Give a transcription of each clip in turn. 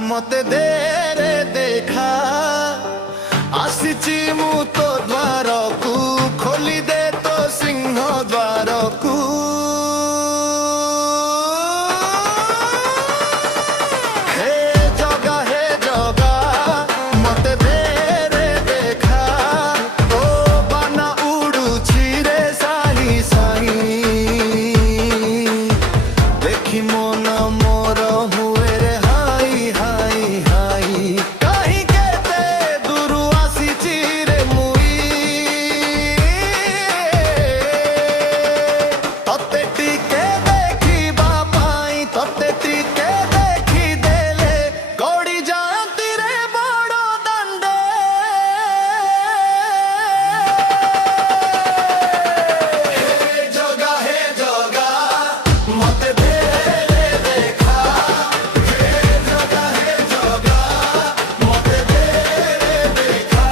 मते देरे देखा आसीची मु तो द्वार को खोली दे तो सिंह द्वार को हे जगा मते देरे देखा ओ बाना उड़ुची रे साही साही देखी मन मोर हुए रे हाई हाई हाई कहीं केते दूरु आसीची रे मुई तते टिके देखिबा पाई तते टिके देखी देले गौड़ी जाती रे बड़ दंडे हे जगा मते देरे देखा हे जगा मते देरे देखा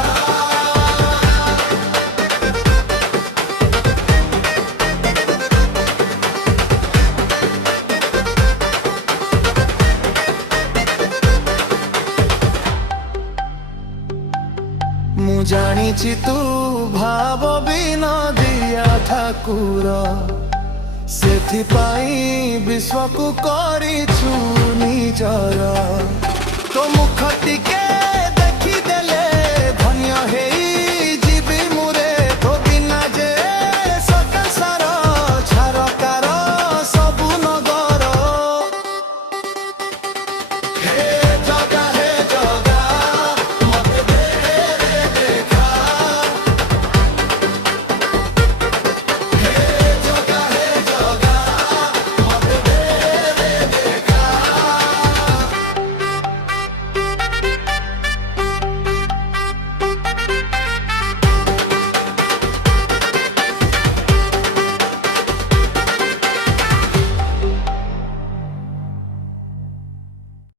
ମୁଁ ଜାଣିଛି ତୁ ଭାବ ବିନୋଦିଆ ଠାକୁର ସେଥିପାଇଁ ବିଶ୍ୱକୁ କରିଛୁ ନିଜର